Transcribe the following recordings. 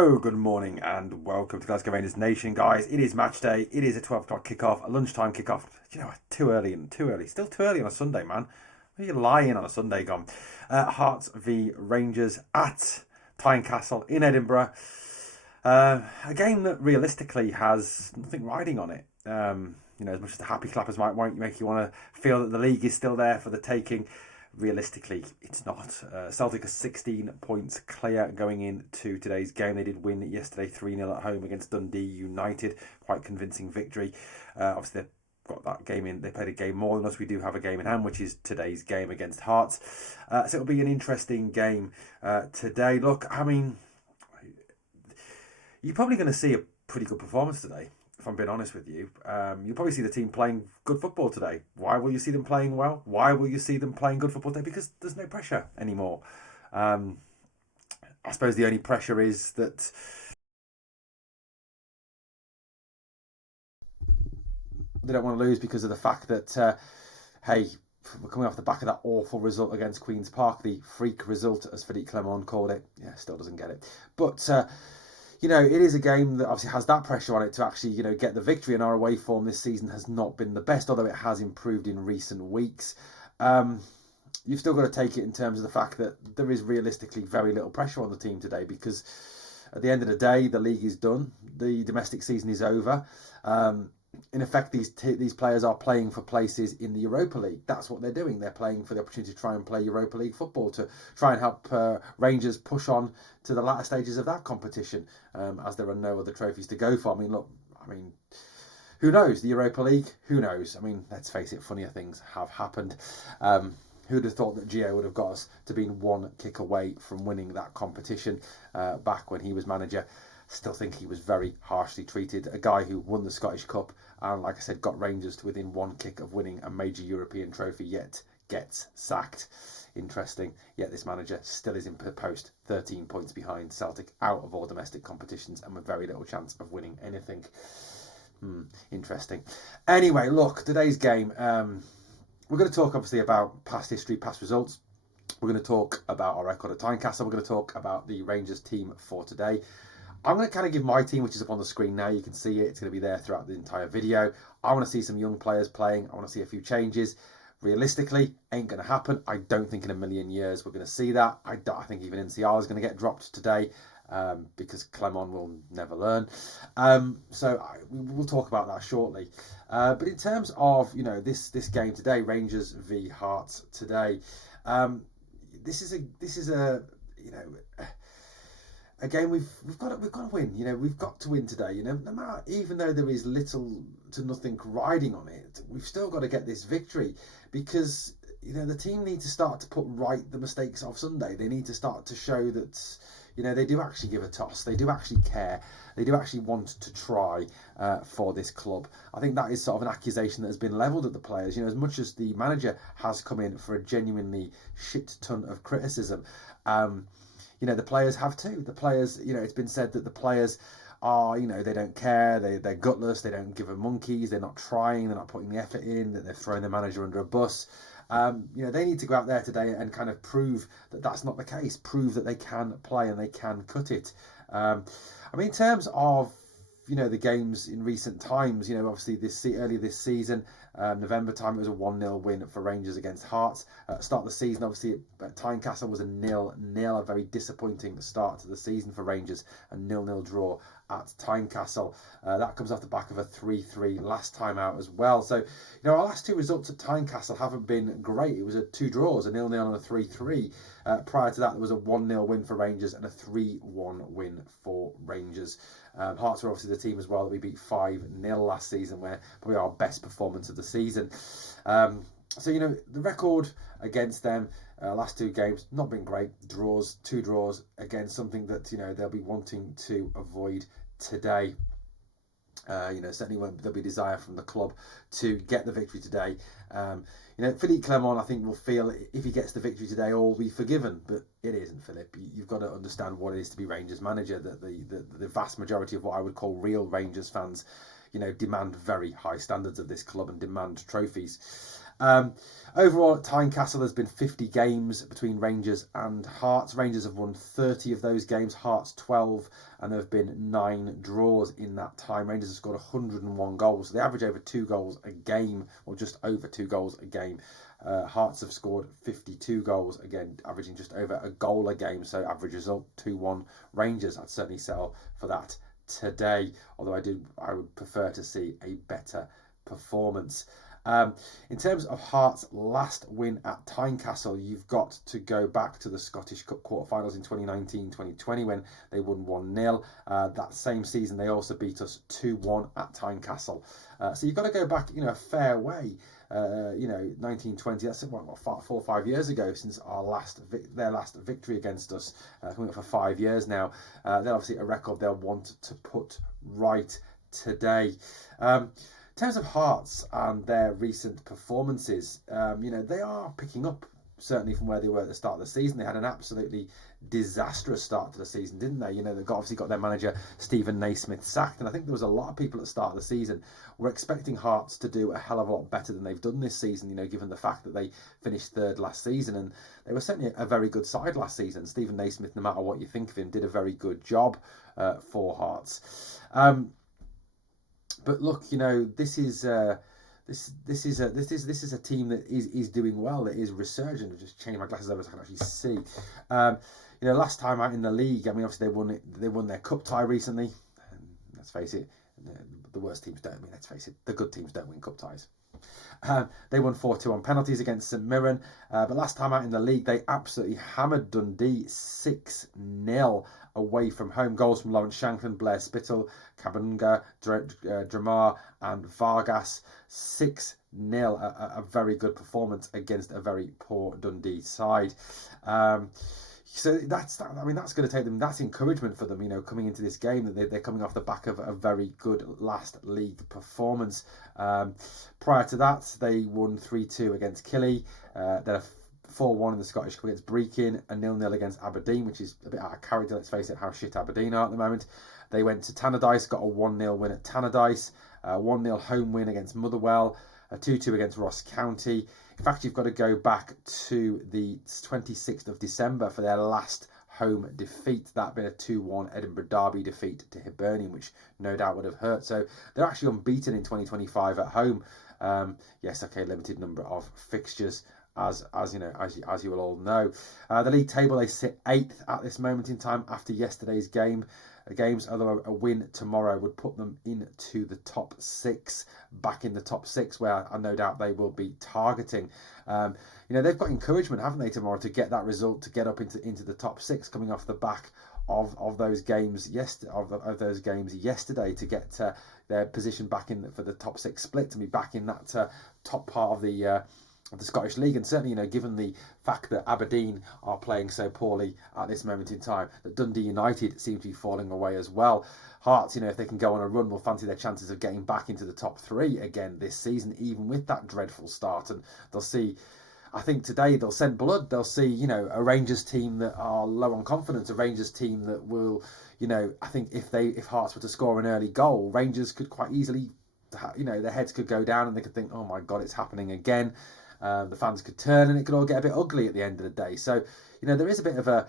Hello, good morning, and welcome to Glasgow Rangers Nation, guys. It is match day. It is a 12 o'clock kickoff, a lunchtime kickoff. You know, too early. Still too early on a Sunday, man. Are you lying on a Sunday, gone? Hearts v Rangers at Tynecastle in Edinburgh. A game that realistically has nothing riding on it. As much as the happy clappers might make you want to feel that the league is still there for the taking, realistically, it's not. Celtic are 16 points clear going into today's game. They did win yesterday 3-0 at home against Dundee United. Quite convincing victory. Obviously, they've got that game in. They played a game more than us. We do have a game in hand, which is today's game against Hearts. So it'll be an interesting game today. Look, I mean, you're probably going to see a pretty good performance today, if I'm being honest with you. You'll probably see the team playing good football today. Why will you see them playing well? Why will you see them playing good football today? Because there's no pressure anymore. I suppose the only pressure is that they don't want to lose because of the fact that, hey, we're coming off the back of that awful result against Queen's Park, the freak result, as Philippe Clement called it. Yeah, still doesn't get it. But it is a game that obviously has that pressure on it to actually, get the victory. And our away form this season has not been the best, although it has improved in recent weeks. You've still got to take it in terms of the fact that there is realistically very little pressure on the team today, because at the end of the day, the league is done. The domestic season is over. In effect, these players are playing for places in the Europa League. That's what they're doing. They're playing for the opportunity to try and play Europa League football, to try and help Rangers push on to the latter stages of that competition, as there are no other trophies to go for. Who knows? The Europa League, who knows? Let's face it, funnier things have happened. Who'd have thought that Gio would have got us to being one kick away from winning that competition back when he was manager? Still think he was very harshly treated. A guy who won the Scottish Cup and, like I said, got Rangers to within one kick of winning a major European trophy, yet gets sacked. Interesting. Yet this manager still is in post, 13 points behind Celtic, out of all domestic competitions and with very little chance of winning anything. Interesting. Anyway, look, today's game, we're going to talk obviously about past history, past results. We're going to talk about our record at Tynecastle. We're going to talk about the Rangers team for today. I'm going to kind of give my team, which is up on the screen now. You can see it. It's going to be there throughout the entire video. I want to see some young players playing. I want to see a few changes. Realistically, ain't going to happen. I don't think in a million years we're going to see that. I think even NCR is going to get dropped today, because Clement will never learn. We'll talk about that shortly. But in terms of this game today, Rangers v Hearts today, this is a game we've got to win. We've got to win today. No matter, even though there is little to nothing riding on it, we've still got to get this victory, because the team need to start to put right the mistakes of Sunday. They need to start to show that they do actually give a toss. They do actually care. They do actually want to try for this club. I think that is sort of an accusation that has been levelled at the players. As much as the manager has come in for a genuinely shit ton of criticism, the players have too. The players, it's been said that the players are, they don't care, they're gutless, they don't give a monkeys, they're not trying, they're not putting the effort in, that they're throwing the manager under a bus. They need to go out there today and kind of prove that that's not the case, prove that they can play and they can cut it. In terms of the games in recent times, obviously earlier this season, November time, it was a 1-0 win for Rangers against Hearts. Start of the season, obviously, Tynecastle was a 0-0, a very disappointing start to the season for Rangers, a 0-0 draw at Tynecastle. That comes off the back of a 3-3 last time out as well. So, our last two results at Tynecastle haven't been great. It was a 2 draws, a 0-0 and a 3-3. Prior to that, there was a 1-0 win for Rangers and a 3-1 win for Rangers. Hearts were obviously the team as well that we beat 5-0 last season, where probably our best performance of the season. The record against them, last two games, not been great. Draws, 2 draws. Again, something that, they'll be wanting to avoid today. Certainly there'll be desire from the club to get the victory today. Philippe Clement, I think, will feel if he gets the victory today, all will be forgiven. But it isn't, Philippe. You've got to understand what it is to be Rangers manager. That the vast majority of what I would call real Rangers fans, demand very high standards of this club and demand trophies. Overall, at Tynecastle, there's been 50 games between Rangers and Hearts. Rangers have won 30 of those games, Hearts 12, and there have been 9 draws in that time. Rangers have scored 101 goals, so they average over 2 goals a game, or just over 2 goals a game. Hearts have scored 52 goals, again, averaging just over a goal a game, so average result 2-1 Rangers. I'd certainly settle for that today, although I would prefer to see a better performance. In terms of Hearts' last win at Tynecastle, you've got to go back to the Scottish Cup quarterfinals in 2019-2020 when they won 1-0. That same season, they also beat us 2-1 at Tynecastle. So you've got to go back, a fair way. 1920. That's what 4 or 5 years ago since their last victory against us. Coming up for 5 years now. They're obviously a record they'll want to put right today. In terms of Hearts and their recent performances, they are picking up, certainly from where they were at the start of the season. They had an absolutely disastrous start to the season, didn't they? They've obviously got their manager, Stephen Naismith, sacked, and I think there was a lot of people at the start of the season were expecting Hearts to do a hell of a lot better than they've done this season, given the fact that they finished third last season, and they were certainly a very good side last season. Stephen Naismith, no matter what you think of him, did a very good job for Hearts. But look, this is a team that is doing well, that is resurgent. I've just changed my glasses over so I can actually see. Last time out in the league, obviously they won their cup tie recently. Let's face it, the worst teams don't win. Let's face it, the good teams don't win cup ties. They won 4-2 on penalties against St Mirren, but last time out in the league they absolutely hammered Dundee 6-0 away from home. Goals from Lawrence Shanklin, Blair Spittle, Kabunga, Dramar and Vargas. 6-0, a very good performance against a very poor Dundee side. So that's going to take them. That's encouragement for them, coming into this game. That they're coming off the back of a very good last league performance. Prior to that, they won 3-2 against Killie. Then 4-1 in the Scottish Cup against Brechin, a 0-0 against Aberdeen, which is a bit out of character. Let's face it, how shit Aberdeen are at the moment. They went to Tannadice, got a 1-0 win at Tannadice, 1-0 home win against Motherwell, a 2-2 against Ross County. In fact, you've got to go back to the 26th of December for their last home defeat. That been a 2-1 Edinburgh Derby defeat to Hibernian, which no doubt would have hurt. So they're actually unbeaten in 2025 at home. Yes, okay, limited number of fixtures, as you will all know. The league table, they sit 8th at this moment in time after yesterday's games, although a win tomorrow would put them into the top 6, back in the top 6, where I no doubt they will be targeting. They've got encouragement, haven't they, tomorrow to get that result, to get up into the top 6, coming off the back of those games yesterday, to get their position back in for the top 6 split, to be back in that top part of the Scottish League. And certainly, given the fact that Aberdeen are playing so poorly at this moment in time, that Dundee United seem to be falling away as well. Hearts, if they can go on a run, will fancy their chances of getting back into the top 3 again this season, even with that dreadful start. And they'll see, I think today they'll send blood. They'll see, a Rangers team that are low on confidence, a Rangers team that will, I think if Hearts were to score an early goal, Rangers could quite easily, their heads could go down and they could think, oh my God, it's happening again. The fans could turn and it could all get a bit ugly at the end of the day. So, there is a bit of a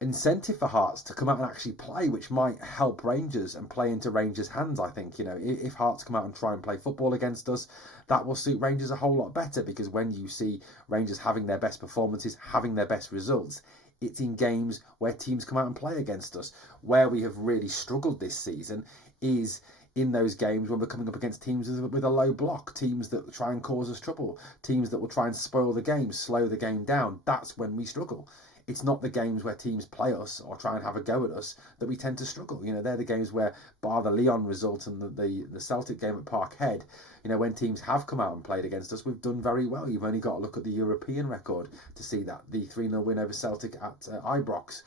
incentive for Hearts to come out and actually play, which might help Rangers and play into Rangers' hands, I think. If Hearts come out and try and play football against us, that will suit Rangers a whole lot better, because when you see Rangers having their best performances, having their best results, it's in games where teams come out and play against us. Where we have really struggled this season is in those games when we're coming up against teams with a low block, teams that try and cause us trouble, teams that will try and spoil the game, slow the game down. That's when we struggle. It's not the games where teams play us or try and have a go at us that we tend to struggle. They're the games where, bar the Lyon result and the Celtic game at Parkhead, when teams have come out and played against us, we've done very well. You've only got to look at the European record to see that. The 3-0 win over Celtic at Ibrox.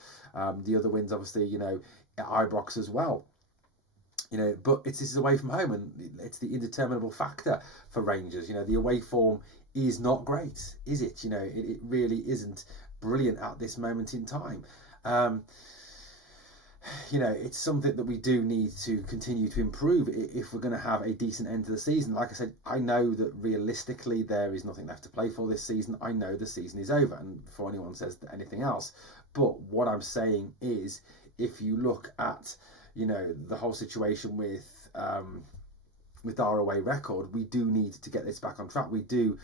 The other wins, obviously, at Ibrox as well. But it's away from home, and it's the indeterminable factor for Rangers. The away form is not great, is it? It really isn't brilliant at this moment in time. it's something that we do need to continue to improve if we're going to have a decent end to the season. Like I said, I know that realistically there is nothing left to play for this season. I know the season is over, and before anyone says anything else. But what I'm saying is, if you look at, the whole situation with our away record, we do need to get this back on track. We do,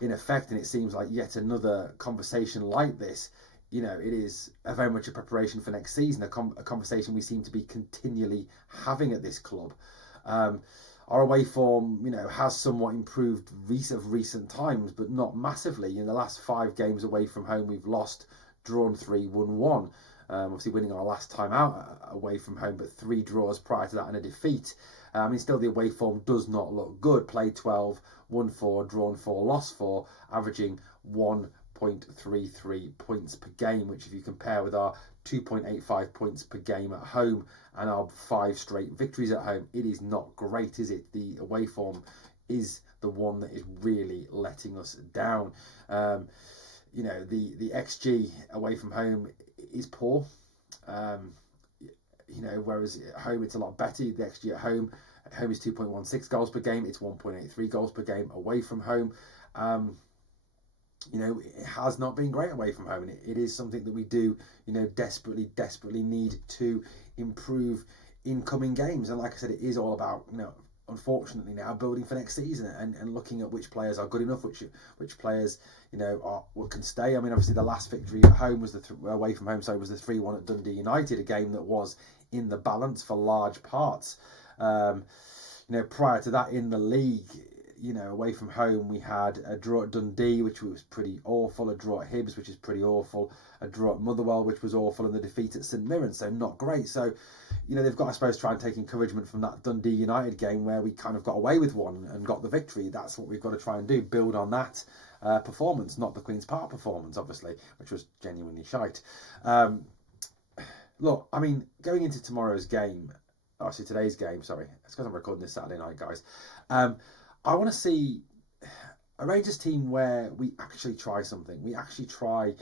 in effect, and it seems like yet another conversation like this, it is very much a preparation for next season, a conversation we seem to be continually having at this club. Our away form, has somewhat improved recent times, but not massively. In the last 5 games away from home, we've lost, drawn 3, won 1. Obviously winning our last time out away from home, but 3 draws prior to that and a defeat. Still the away form does not look good. Played 12, won 4, drawn 4, lost 4, averaging 1.33 points per game, which if you compare with our 2.85 points per game at home and our 5 straight victories at home, it is not great, is it? The away form is the one that is really letting us down. The XG away from home is poor. Whereas at home it's a lot better. The XG at home is 2.16 goals per game. It's 1.83 goals per game away from home. It has not been great away from home, and it is something that we do, desperately need to improve in coming games. And like I said, it is all about, unfortunately now building for next season and looking at which players are good enough, which players can stay. Obviously the last victory at home was away from home, so it was the 3-1 at Dundee United, a game that was in the balance for large parts. Prior to that in the league, away from home we had a draw at Dundee, which was pretty awful, a draw at Hibs, which is pretty awful, a draw at Motherwell, which was awful, and the defeat at St Mirren, so not great. So they've got, I suppose, try and take encouragement from that Dundee United game where we kind of got away with one and got the victory. That's what we've got to try and do, build on that performance, not the Queen's Park performance, obviously, which was genuinely shite. Look, going into today's game, it's because I'm recording this Saturday night, guys. I want to see a Rangers team where we actually try something. We actually try,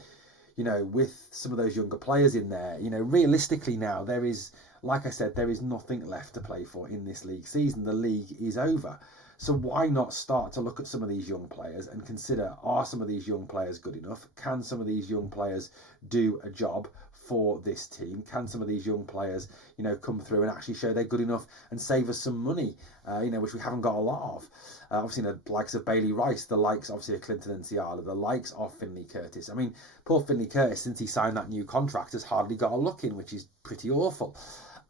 with some of those younger players in there. Realistically now, there is, like I said, there is nothing left to play for in this league season. The league is over. So why not start to look at some of these young players and consider, are some of these young players good enough? Can some of these young players do a job for this team? Can some of these young players, come through and actually show they're good enough and save us some money, which we haven't got a lot of? Obviously, the likes of Bailey Rice, the likes, obviously, of Clinton and Ciala, the likes of Finlay Curtis. Poor Finlay Curtis, since he signed that new contract, has hardly got a look in, which is pretty awful.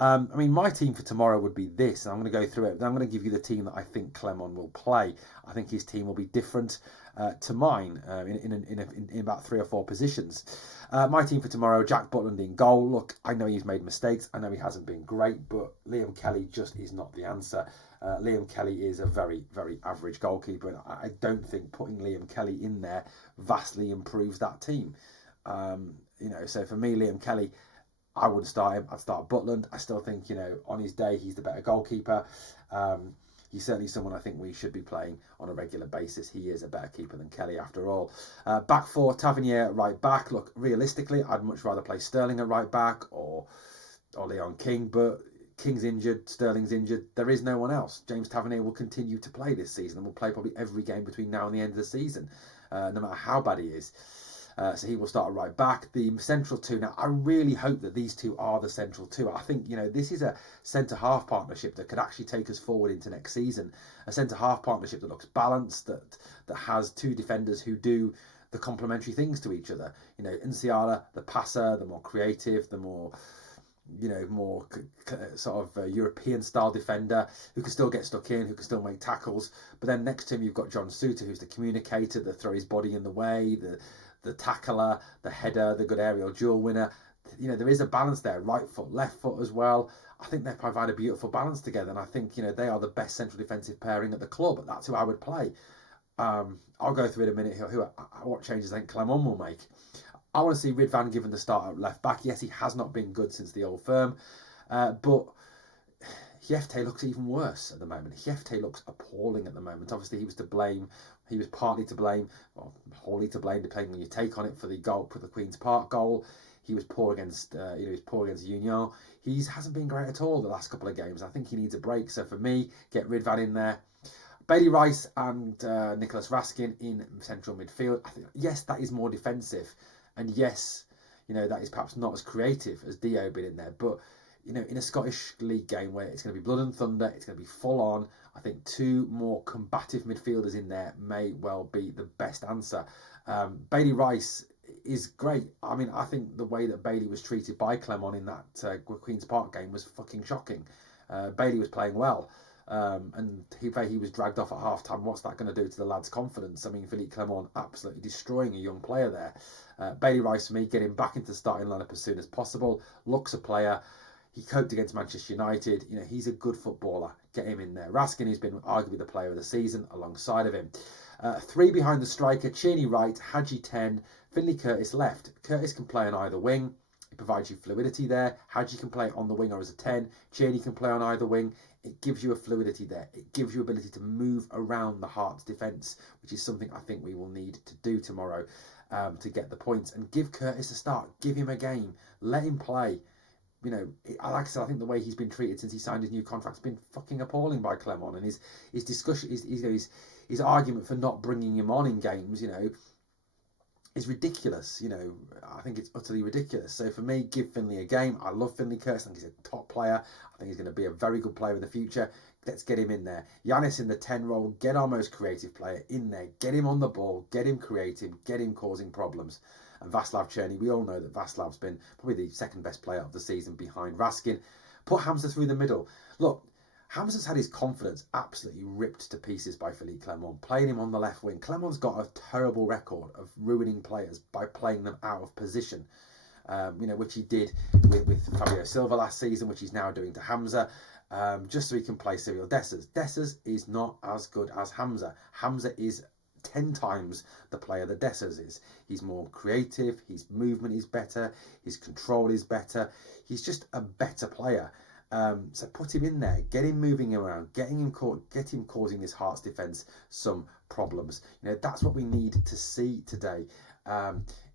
My team for tomorrow would be this, and I'm going to go through it. I'm going to give you the team that I think Clement will play. I think his team will be different to mine in about 3 or 4 positions. My team for tomorrow: Jack Butland in goal. Look, I know he's made mistakes. I know he hasn't been great, but Liam Kelly just is not the answer. Liam Kelly is a very, very average goalkeeper, and I don't think putting Liam Kelly in there vastly improves that team. So for me, Liam Kelly, I wouldn't start him. I'd start Butland. I still think, on his day, he's the better goalkeeper. He's certainly someone I think we should be playing on a regular basis. He is a better keeper than Kelly, after all. Back 4, Tavernier at right back. Look, realistically, I'd much rather play Sterling at right back or Leon King, but King's injured, Sterling's injured. There is no one else. James Tavernier will continue to play this season and will play probably every game between now and the end of the season, no matter how bad he is. So he will start right back. The central 2, now I really hope that these 2 are the central 2. I think, this is a centre-half partnership that could actually take us forward into next season. A centre-half partnership that looks balanced, that has 2 defenders who do the complementary things to each other. Nsiala, the passer, the more creative, the more sort of European style defender who can still get stuck in, who can still make tackles. But then next to him you've got John Suter, who's the communicator, the throw his body in the way, the tackler, the header, the good aerial duel winner. There is a balance there. Right foot, left foot as well. I think they provide a beautiful balance together, and I think they are the best central defensive pairing at the club. That's who I would play. I'll go through in a minute what changes I think Clement will make. I want to see Ridvan given the start at left back. Yes, he has not been good since the old firm, but Hjefte looks even worse at the moment. Hjefte looks appalling at the moment. Obviously, he was to blame. He was partly to blame, or wholly to blame, depending on your take on it, for the goal, for the Queen's Park goal. He was poor against, he's poor against Union. He hasn't been great at all the last couple of games. I think he needs a break. So for me, get Ridvan in there. Bailey Rice and Nicholas Raskin in central midfield. I think, yes, that is more defensive. And yes, that is perhaps not as creative as Dio been in there. But, in a Scottish League game where it's going to be blood and thunder, it's going to be full on, I think 2 more combative midfielders in there may well be the best answer. Bailey Rice is great. I mean, I think the way that Bailey was treated by Clement in that Queen's Park game was fucking shocking. Bailey was playing well. And he was dragged off at half time. What's that going to do to the lad's confidence? I mean, Philippe Clement absolutely destroying a young player there. Bailey Rice, for me, get him back into the starting lineup as soon as possible. Looks a player. He coped against Manchester United. He's a good footballer. Get him in there. Raskin, who's been arguably the player of the season, alongside of him. 3 behind the striker. Cheney right, Hadji 10, Finlay Curtis left. Curtis can play on either wing. It provides you fluidity there. Hadji can play on the wing or as a 10. Cheney can play on either wing. It gives you a fluidity there. It gives you ability to move around the Hearts' defence, which is something I think we will need to do tomorrow to get the points. And give Curtis a start. Give him a game. Let him play. Like I said, I think the way he's been treated since he signed his new contract has been fucking appalling by Clement. And his discussion, his argument for not bringing him on in games, is ridiculous. I think it's utterly ridiculous. So for me, give Finlay a game. I love Finlay Curtis. I think he's a top player. I think he's going to be a very good player in the future. Let's get him in there. Yanis in the 10 role. Get our most creative player in there. Get him on the ball. Get him creative. Get him causing problems. And Václav Černý, we all know that Václav's been probably the second best player of the season behind Raskin. Put Hamza through the middle. Look, Hamza's had his confidence absolutely ripped to pieces by Philippe Clement, playing him on the left wing. Clement's got a terrible record of ruining players by playing them out of position, which he did with Fabio Silva last season, which he's now doing to Hamza, just so he can play Cyril Dessers. Dessers is not as good as Hamza. Hamza is 10 times the player that Dessers is. He's more creative, his movement is better, his control is better. He's just a better player. So put him in there, get him moving around, get him causing this Hearts defence some problems. That's what we need to see today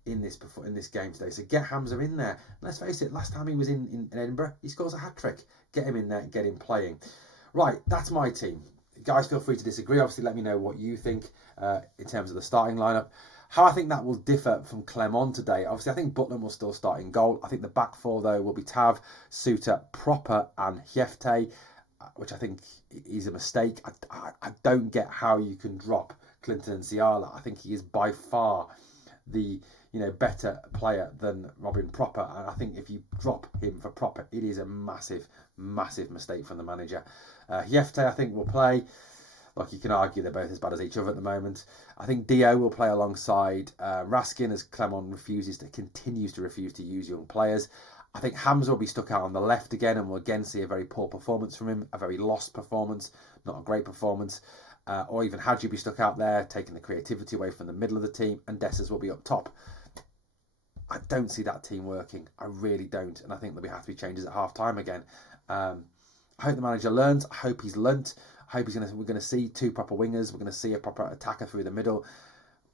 in this game today. So get Hamza in there. Let's face it, last time he was in Edinburgh, he scores a hat-trick. Get him in there, get him playing. Right, that's my team. Guys, feel free to disagree. Obviously, let me know what you think in terms of the starting lineup. How I think that will differ from Clement today. Obviously, I think Butland will still start in goal. I think the back four, though, will be Tav, Suter, Proper and Hjefte, which I think is a mistake. I don't get how you can drop Clinton and Ciala. I think he is by far the better player than Robin Proper. And I think if you drop him for Proper, it is a massive, massive mistake from the manager. Hjefte, I think, will play. Like, you can argue they're both as bad as each other at the moment. I think Dio will play alongside Raskin as Clement continues to refuse to use young players. I think Hamza will be stuck out on the left again, and we'll again see a very poor performance from him, a very lost performance, not a great performance. Or even Hadji will be stuck out there, taking the creativity away from the middle of the team, and Dessers will be up top. I don't see that team working. I really don't, and I think there'll have to be changes at half time again. I hope the manager learns. I hope he's learnt. I hope we're going to see 2 proper wingers. We're going to see a proper attacker through the middle.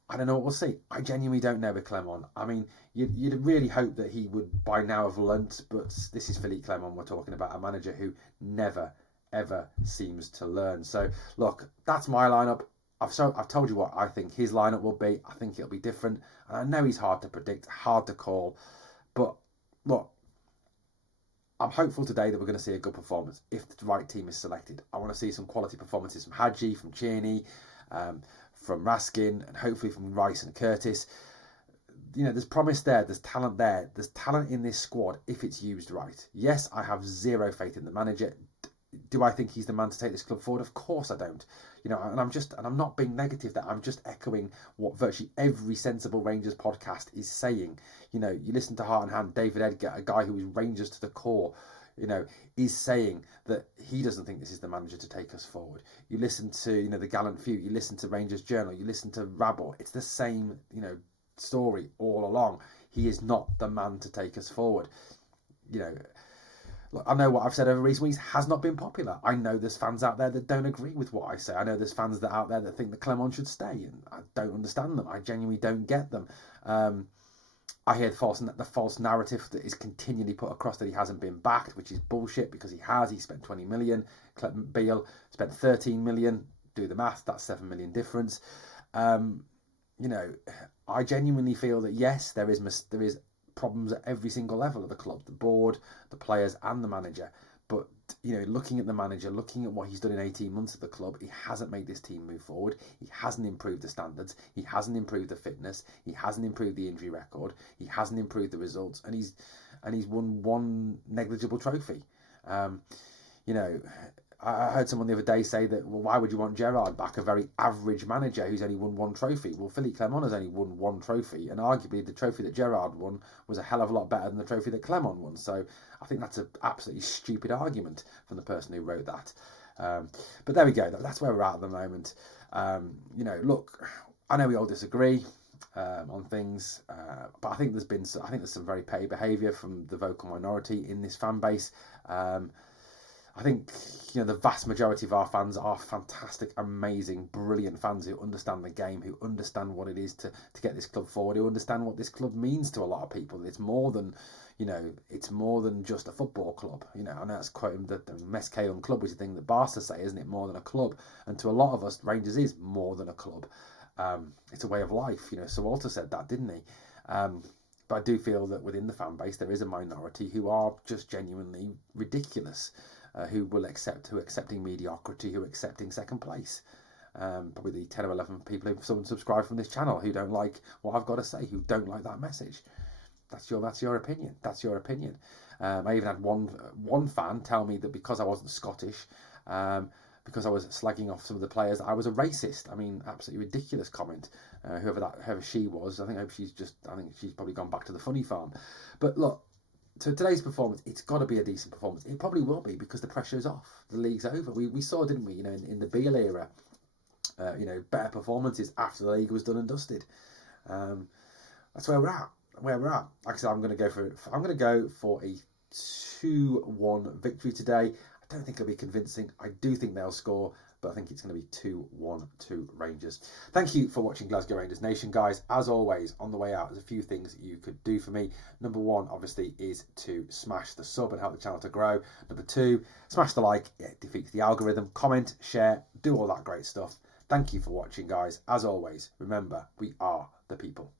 I don't know what we'll see. I genuinely don't know with Clement. I mean, you'd really hope that he would by now have learnt, but this is Philippe Clement. We're talking about a manager who never, ever seems to learn. So, look, that's my lineup. I've told you what I think his lineup will be. I think it'll be different. And I know he's hard to predict, hard to call. But, look, I'm hopeful today that we're going to see a good performance if the right team is selected. I want to see some quality performances from Hadji, from Cheney, from Raskin, and hopefully from Rice and Curtis. There's promise there, there's talent there. There's talent in this squad if it's used right. Yes, I have zero faith in the manager. Do I think he's the man to take this club forward? Of course I don't. And I'm not being negative there. I'm just echoing what virtually every sensible Rangers podcast is saying. You listen to Heart and Hand, David Edgar, a guy who is Rangers to the core, is saying that he doesn't think this is the manager to take us forward. You listen to, the Gallant Few, you listen to Rangers Journal, you listen to Rabble. It's the same, story all along. He is not the man to take us forward. Look, I know what I've said over recent weeks has not been popular. I know there's fans out there that don't agree with what I say. I know there's fans out there that think that Clement should stay, and I don't understand them. I genuinely don't get them. I hear the false narrative that is continually put across that he hasn't been backed, which is bullshit, because he has. He spent 20 million. Beale spent 13 million. Do the math, that's 7 million difference. You know, I genuinely feel that yes, there is problems at every single level of the club, the board, the players, and the manager. But you know, looking at the manager, looking at what he's done in 18 months at the club, he hasn't made this team move forward. He hasn't improved the standards. He hasn't improved the fitness. He hasn't improved the injury record. He hasn't improved the results, and he's won one negligible trophy. You know, I heard someone the other day say that, well, why would you want Gerrard back, a very average manager who's only won one trophy? Well, Philippe Clement has only won one trophy, and arguably the trophy that Gerrard won was a hell of a lot better than the trophy that Clement won. So I think that's an absolutely stupid argument from the person who wrote that. But there we go. That's where we're at the moment. You know, look, I know we all disagree on things, but I think there's some very petty behaviour from the vocal minority in this fan base. I think, you know, the vast majority of our fans are fantastic, amazing, brilliant fans who understand the game, who understand what it is to get this club forward, who understand what this club means to a lot of people. It's more than, you know, it's more than just a football club. You know, I know that's quoting the Mescayon club, which is the thing that Barca say, isn't it? More than a club. And to a lot of us, Rangers is more than a club. It's a way of life. You know, Sir Walter said that, didn't he? But I do feel that within the fan base, there is a minority who are just genuinely ridiculous. Who are accepting mediocrity, who are accepting second place. Probably the 10 or 11 people who subscribe from this channel who don't like what I've got to say, who don't like that message. That's your opinion. That's your opinion. I even had one fan tell me that because I wasn't Scottish, because I was slagging off some of the players, I was a racist. I mean, absolutely ridiculous comment. Whoever she was, I think she's probably gone back to the funny farm. But look, so today's performance, it's got to be a decent performance. It probably will be because the pressure's off. The league's over. We saw, didn't we? You know, in the Beale era, you know, better performances after the league was done and dusted. That's where we're at. Like I said, I'm going to go for a 2-1 victory today. I don't think it'll be convincing. I do think they'll score, but I think it's going to be 2-1 to Rangers. Thank you for watching Glasgow Rangers Nation, guys. As always, on the way out, there's a few things that you could do for me. Number one, obviously, is to smash the sub and help the channel to grow. Number two, smash the like. It defeats the algorithm. Comment, share, do all that great stuff. Thank you for watching, guys. As always, remember, we are the people.